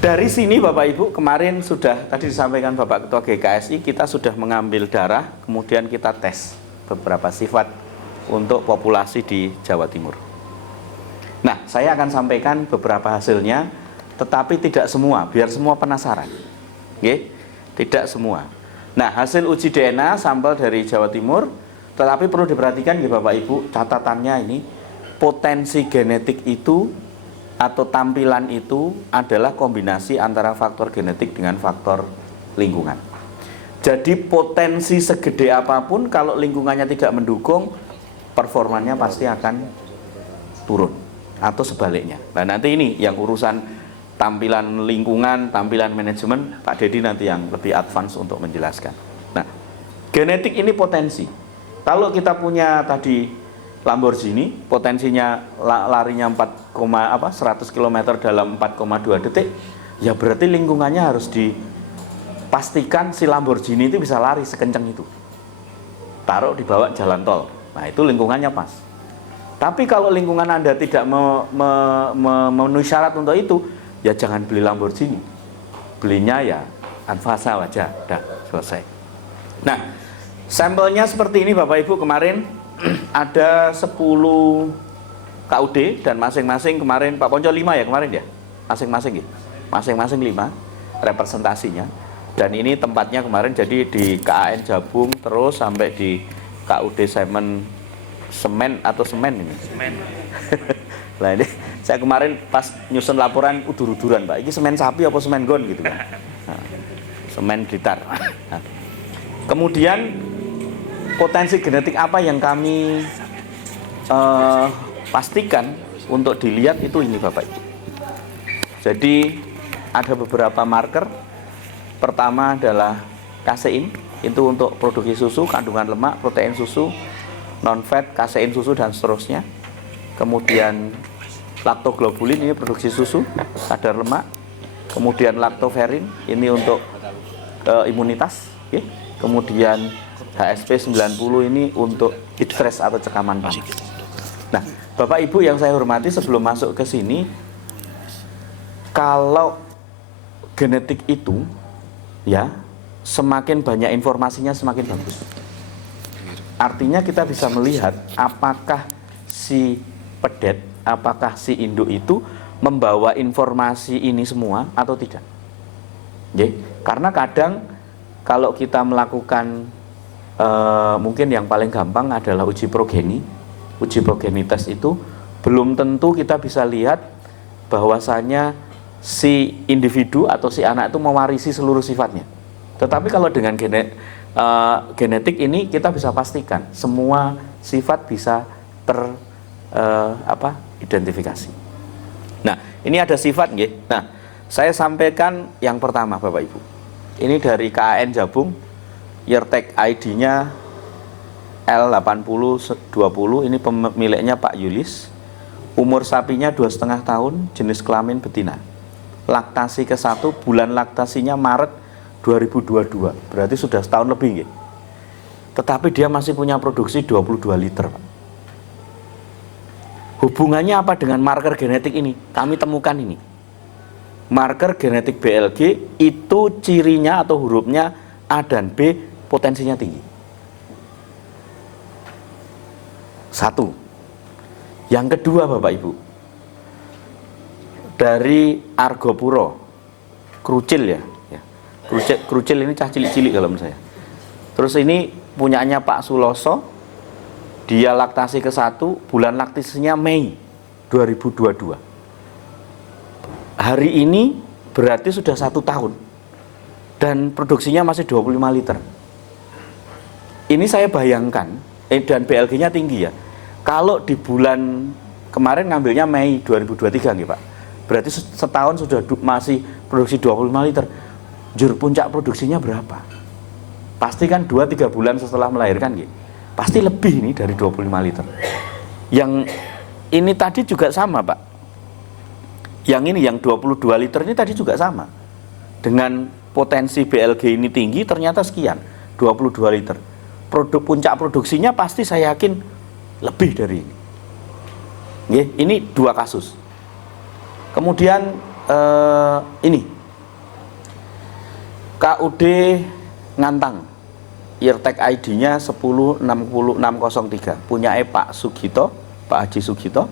Dari sini Bapak Ibu, kemarin sudah tadi disampaikan Bapak Ketua GKSI, kita sudah mengambil darah, kemudian kita tes beberapa sifat untuk populasi di Jawa Timur. Nah, saya akan sampaikan beberapa hasilnya, tetapi tidak semua, biar semua penasaran. Oke? Tidak semua. Nah, hasil uji DNA sampel dari Jawa Timur, tetapi perlu diperhatikan ya Bapak Ibu, catatannya ini, potensi genetik itu atau tampilan itu adalah kombinasi antara faktor genetik dengan faktor lingkungan. Jadi potensi segede apapun kalau lingkungannya tidak mendukung, performanya pasti akan turun atau sebaliknya. Nah, nanti ini yang urusan tampilan lingkungan, tampilan manajemen, Pak Dedi nanti yang lebih advance untuk menjelaskan. Nah, genetik ini potensi. Kalau kita punya tadi Lamborghini, potensinya larinya 100 km dalam 4,2 detik, ya berarti lingkungannya harus dipastikan si Lamborghini itu bisa lari sekencang itu. Taruh di bawah jalan tol, nah itu lingkungannya pas. Tapi kalau lingkungan Anda tidak memenuhi syarat untuk itu, ya jangan beli Lamborghini. Belinya ya Anfasa aja, udah selesai. Nah, sampelnya seperti ini Bapak Ibu, kemarin ada 10 KUD dan masing-masing kemarin Pak Ponco 5 ya kemarin ya, masing-masing ya, masing-masing 5 representasinya. Dan ini tempatnya kemarin jadi di KAN Jabung terus sampai di KUD semen atau semen ini. Semen. Nah ini saya kemarin pas nyusun laporan udur-uduran Pak, ini semen sapi apa semen gon gitu kan. Nah, semen Blitar. Nah, kemudian potensi genetik apa yang kami pastikan untuk dilihat itu ini Bapak Ibu. Jadi ada beberapa marker. Pertama adalah kasein, itu untuk produksi susu, kandungan lemak, protein susu, non-fat, kasein susu dan seterusnya. Kemudian laktoglobulin, ini produksi susu, kadar lemak. Kemudian laktoferin, ini untuk imunitas. Okay. Kemudian HSP 90 ini untuk heat stress atau cekaman panas. Nah, Bapak Ibu yang saya hormati, sebelum masuk ke sini, kalau genetik itu ya semakin banyak informasinya semakin bagus. Artinya kita bisa melihat apakah si pedet, apakah si induk itu membawa informasi ini semua atau tidak. Oke? Karena kadang kalau kita melakukan mungkin yang paling gampang adalah uji progeni. Uji progenitas itu belum tentu kita bisa lihat bahwasanya si individu atau si anak itu mewarisi seluruh sifatnya. Tetapi kalau dengan genetik ini kita bisa pastikan semua sifat bisa identifikasi. Nah, ini ada sifat nggih. Nah, saya sampaikan yang pertama Bapak Ibu. Ini dari KAN Jabung. Yertek ID-nya L8020, ini pemiliknya Pak Yulis. Umur sapinya 2,5 tahun, jenis kelamin betina. Laktasi ke-1, bulan laktasinya Maret 2022, berarti sudah setahun lebih. Tetapi dia masih punya produksi 22 liter. Hubungannya apa dengan marker genetik ini? Kami temukan ini. Marker genetik BLG itu cirinya atau hurufnya A dan B potensinya tinggi. Satu. Yang kedua Bapak Ibu, dari Argopuro, Krucil ya. Krucil ini cah cilik-cilik kalau menurut saya. Terus ini punyanya Pak Suloso, dia laktasi ke-1, bulan laktasinya Mei 2022. Hari ini berarti sudah 1 tahun dan produksinya masih 25 liter. Ini saya bayangkan, dan BLG-nya tinggi ya. Kalau di bulan kemarin ngambilnya Mei 2023 nih Pak, berarti setahun sudah masih produksi 25 liter. Jur puncak produksinya berapa? Pasti kan 2-3 bulan setelah melahirkan gitu. Pasti lebih nih dari 25 liter. Yang ini tadi juga sama Pak. Yang ini yang 22 liter ini tadi juga sama. Dengan potensi BLG ini tinggi ternyata sekian, 22 liter. puncak produksinya pasti saya yakin lebih dari ini. Ini 2 kasus. Kemudian ini KUD Ngantang, IRTEK ID-nya 106603, punya Pak Sugito, Pak Haji Sugito,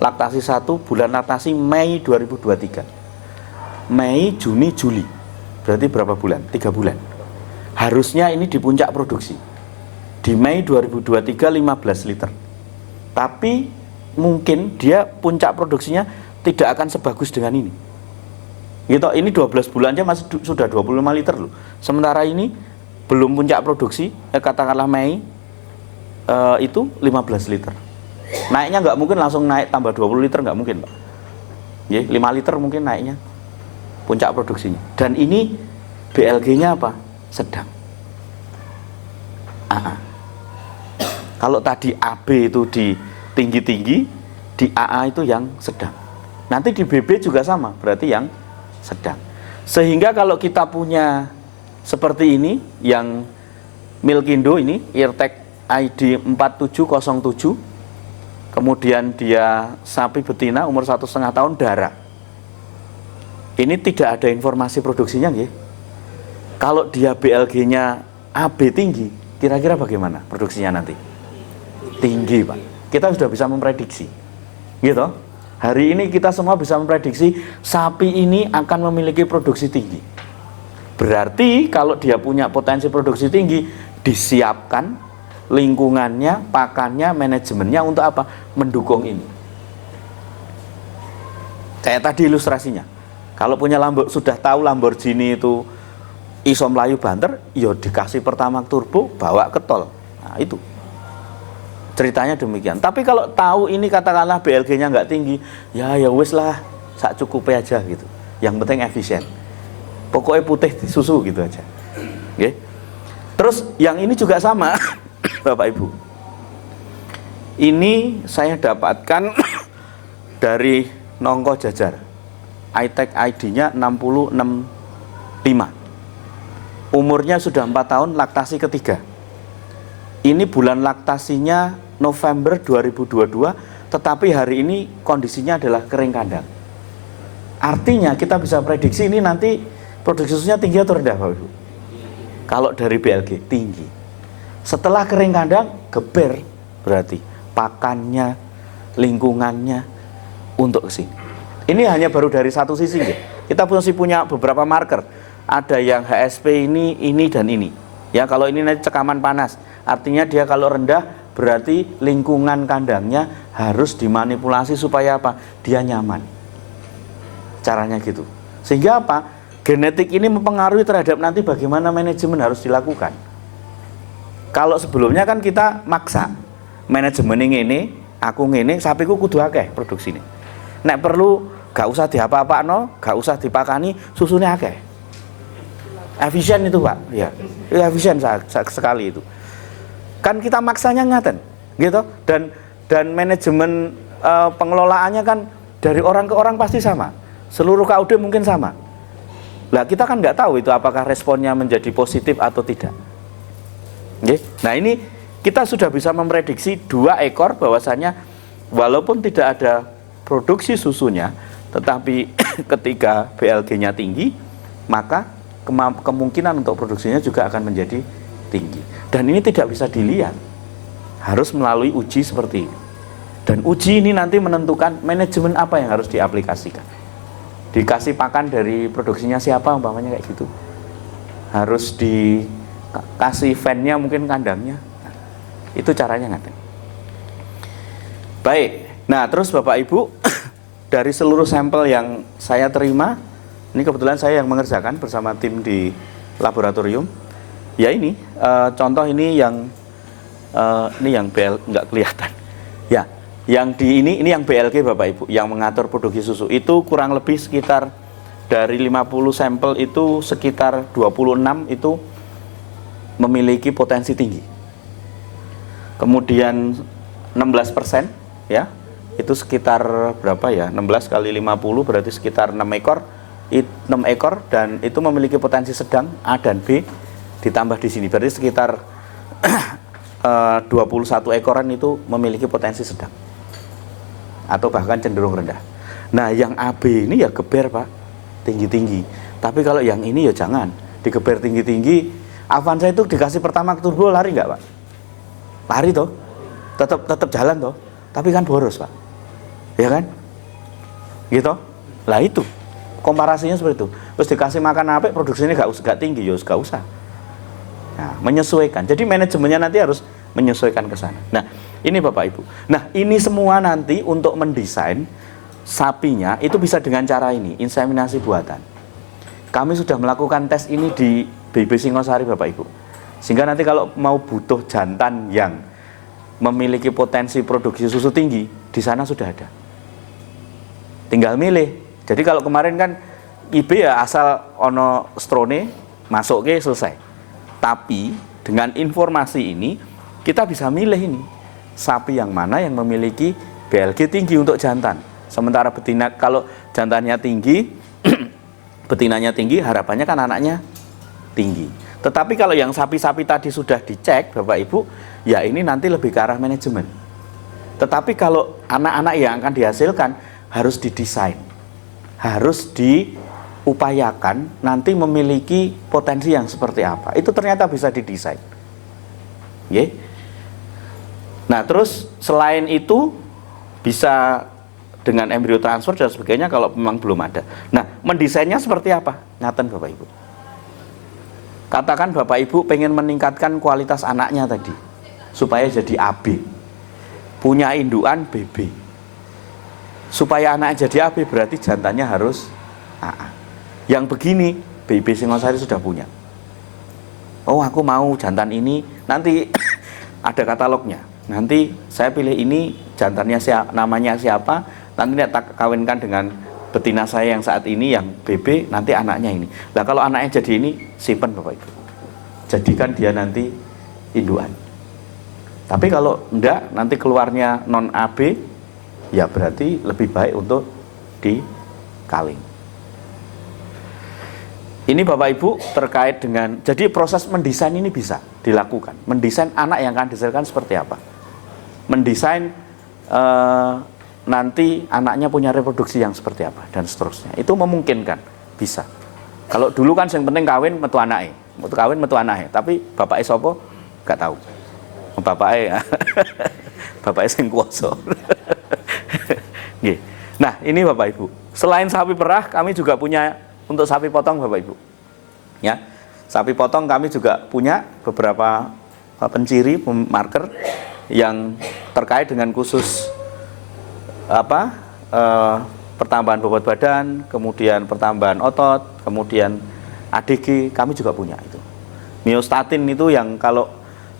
laktasi 1, bulan laktasi Mei 2023. Mei, Juni, Juli, berarti berapa bulan? 3 bulan. Harusnya ini di puncak produksi. Di Mei 2023 15 liter. Tapi mungkin dia puncak produksinya tidak akan sebagus dengan ini. Gitu, ini 12 bulannya masih sudah 25 liter loh. Sementara ini belum puncak produksi, katakanlah Mei itu 15 liter. Naiknya nggak mungkin langsung naik tambah 20 liter, nggak mungkin Pak. 5 liter mungkin naiknya puncak produksinya. Dan ini BLG-nya apa? Sedang. AA. Kalau tadi AB itu di tinggi-tinggi, di AA itu yang sedang. Nanti di BB juga sama, berarti yang sedang. Sehingga kalau kita punya seperti ini, yang Milkindo ini, IRTEK ID 4707, kemudian dia sapi betina umur 1,5 tahun, darah. Ini tidak ada informasi produksinya, nggih. Kalau dia BLG-nya AB tinggi, kira-kira bagaimana produksinya nanti? Tinggi, Pak. Kita sudah bisa memprediksi, gitu. Hari ini kita semua bisa memprediksi sapi ini akan memiliki produksi tinggi. Berarti kalau dia punya potensi produksi tinggi, disiapkan lingkungannya, pakannya, manajemennya untuk apa? Mendukung ini. Kayak tadi ilustrasinya. Kalau punya sudah tahu Lamborghini itu iso melayu banter, ya dikasih pertama turbo, bawa ke tol. Nah, itu ceritanya demikian. Tapi kalau tahu ini katakanlah BLG-nya nggak tinggi, ya wis lah, sak cukupnya aja gitu. Yang penting efisien. Pokoknya putih susu gitu aja. Oke. Terus yang ini juga sama, Bapak Ibu. Ini saya dapatkan dari Nongko Jajar. ITEK ID-nya 665. Umurnya sudah 4 tahun, laktasi ketiga. Ini bulan laktasinya November 2022, tetapi hari ini kondisinya adalah kering kandang. Artinya kita bisa prediksi ini nanti produksi susunya tinggi atau rendah, Bapak Ibu? Kalau dari BLG tinggi. Setelah kering kandang, geber berarti pakannya, lingkungannya untuk kesini. Ini hanya baru dari satu sisi, ya. Kita masih punya beberapa marker. Ada yang HSP ini dan ini. Ya, kalau ini nanti cekaman panas, artinya dia kalau rendah berarti lingkungan kandangnya harus dimanipulasi supaya apa? Dia nyaman. Caranya gitu. Sehingga apa? Genetik ini mempengaruhi terhadap nanti bagaimana manajemen harus dilakukan. Kalau sebelumnya kan kita maksa manajemen ini, aku ngene, sapiku kudu akeh produksi ini. Nek perlu gak usah diapa-apakno, gak usah dipakani, susunya akeh. Efisien itu, Pak. Ya, efisien sekali itu. Kan kita maksanya ngaten, gitu. Dan manajemen pengelolaannya kan dari orang ke orang pasti sama. Seluruh KUD mungkin sama. Lah kita kan nggak tahu itu apakah responnya menjadi positif atau tidak. Oke. Nah ini kita sudah bisa memprediksi 2 ekor bahwasanya walaupun tidak ada produksi susunya, tetapi ketika BLG-nya tinggi, maka kemungkinan untuk produksinya juga akan menjadi tinggi. Dan ini tidak bisa dilihat, harus melalui uji seperti ini. Dan uji ini nanti menentukan manajemen apa yang harus diaplikasikan. Dikasih pakan dari produksinya siapa, umpamanya kayak gitu. Harus dikasih fan-nya mungkin kandangnya. Nah, itu caranya ngaten. Baik. Nah, terus Bapak Ibu, dari seluruh sampel yang saya terima, ini kebetulan saya yang mengerjakan bersama tim di laboratorium. Ya ini, contoh ini yang BL nggak kelihatan. Ya, yang di ini yang BLG Bapak Ibu, yang mengatur produksi susu. Itu kurang lebih sekitar dari 50 sampel itu sekitar 26 itu memiliki potensi tinggi. Kemudian 16%, ya. Itu sekitar berapa ya, 16 kali 50 berarti sekitar 6 ekor dan itu memiliki potensi sedang A dan B ditambah di sini berarti sekitar 21 ekoran itu memiliki potensi sedang atau bahkan cenderung rendah. Nah, yang AB ini ya geber Pak, tinggi-tinggi. Tapi kalau yang ini ya jangan digeber tinggi-tinggi. Avanza itu dikasih pertama turbo lari nggak Pak? Lari toh, tetap jalan toh. Tapi kan boros Pak, ya kan? Gitu. Lah itu komparasinya seperti itu. Terus dikasih makan apa? Produksinya nggak tinggi, ya nggak usah. Nah, menyesuaikan. Jadi manajemennya nanti harus menyesuaikan ke sana. Nah, ini Bapak Ibu. Nah, ini semua nanti untuk mendesain sapinya itu bisa dengan cara ini, inseminasi buatan. Kami sudah melakukan tes ini di BIB Singosari Bapak Ibu. Sehingga nanti kalau mau butuh jantan yang memiliki potensi produksi susu tinggi, di sana sudah ada. Tinggal milih. Jadi kalau kemarin kan IB ya asal ono strone masuk ke selesai. Tapi dengan informasi ini kita bisa milih ini sapi yang mana yang memiliki BLG tinggi untuk jantan. Sementara betina kalau jantannya tinggi, betinanya tinggi, harapannya kan anaknya tinggi. Tetapi kalau yang sapi-sapi tadi sudah dicek Bapak Ibu, ya ini nanti lebih ke arah manajemen. Tetapi kalau anak-anak yang akan dihasilkan harus didesain, harus diupayakan nanti memiliki potensi yang seperti apa. Itu ternyata bisa didesain. Oke. Nah, terus selain itu bisa dengan embrio transfer dan sebagainya kalau memang belum ada. Nah, mendesainnya seperti apa? Ngaten Bapak Ibu. Katakan Bapak Ibu pengen meningkatkan kualitas anaknya tadi supaya jadi AB, punya indukan BB. Supaya anak jadi AB berarti jantannya harus AA. Yang begini BIB Singosari sudah punya. Oh, aku mau jantan ini, nanti ada katalognya. Nanti saya pilih ini jantannya namanya siapa, nanti tak kawinkan dengan betina saya yang saat ini yang BB, nanti anaknya ini. Nah, kalau anaknya jadi ini, simpan Bapak Ibu. Jadikan dia nanti induan. Tapi kalau enggak, nanti keluarnya non AB, ya berarti lebih baik untuk dikawin. Ini Bapak Ibu terkait dengan, jadi proses mendesain ini bisa dilakukan. Mendesain anak yang akan dihasilkan seperti apa. Mendesain nanti anaknya punya reproduksi yang seperti apa dan seterusnya. Itu memungkinkan, bisa. Kalau dulu kan yang penting kawin metu anake, tapi bapake sapa gak tahu. Bapake bapake sing kuwasa. Nggih. Nah, ini Bapak Ibu. Selain sapi perah, kami juga punya untuk sapi potong Bapak Ibu. Ya. Sapi potong kami juga punya beberapa penciri, marker yang terkait dengan khusus pertambahan bobot badan, kemudian pertambahan otot, kemudian ADG, kami juga punya itu. Myostatin itu yang kalau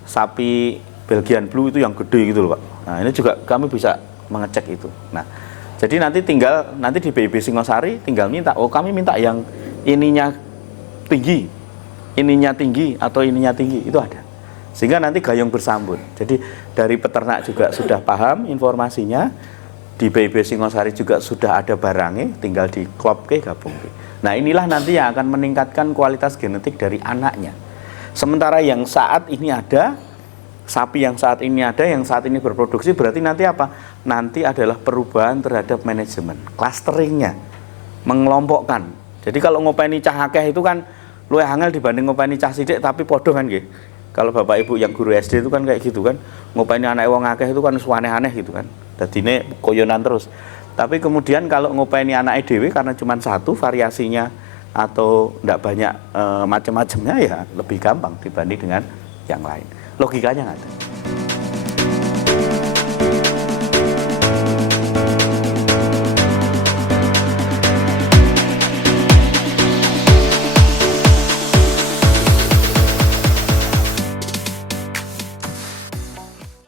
sapi Belgian Blue itu yang gede gitu loh Pak. Nah, ini juga kami bisa mengecek itu. Nah, jadi nanti di BIB Singosari tinggal minta, oh kami minta yang ininya tinggi atau ininya tinggi, itu ada. Sehingga nanti gayung bersambut. Jadi dari peternak juga sudah paham informasinya, di BIB Singosari juga sudah ada barangnya, tinggal di klop ke gabung ke. Nah, inilah nanti yang akan meningkatkan kualitas genetik dari anaknya. Sementara yang saat ini ada, sapi yang saat ini ada, yang saat ini berproduksi, berarti nanti apa? Nanti adalah perubahan terhadap manajemen, clusteringnya, mengelompokkan. Jadi kalau ngopeni cah akeh itu kan luwih angel dibanding ngopeni cah sithik tapi padha kan nggih. Kalau Bapak Ibu yang guru SD itu kan kayak gitu kan, ngopeni anak wong akeh itu kan aneh-aneh gitu kan. Dadine koyonan terus. Tapi kemudian kalau ngopeni anak dhewe karena cuma satu variasinya atau enggak banyak macam-macamnya, ya lebih gampang dibanding dengan yang lain. Logikanya nggak ada.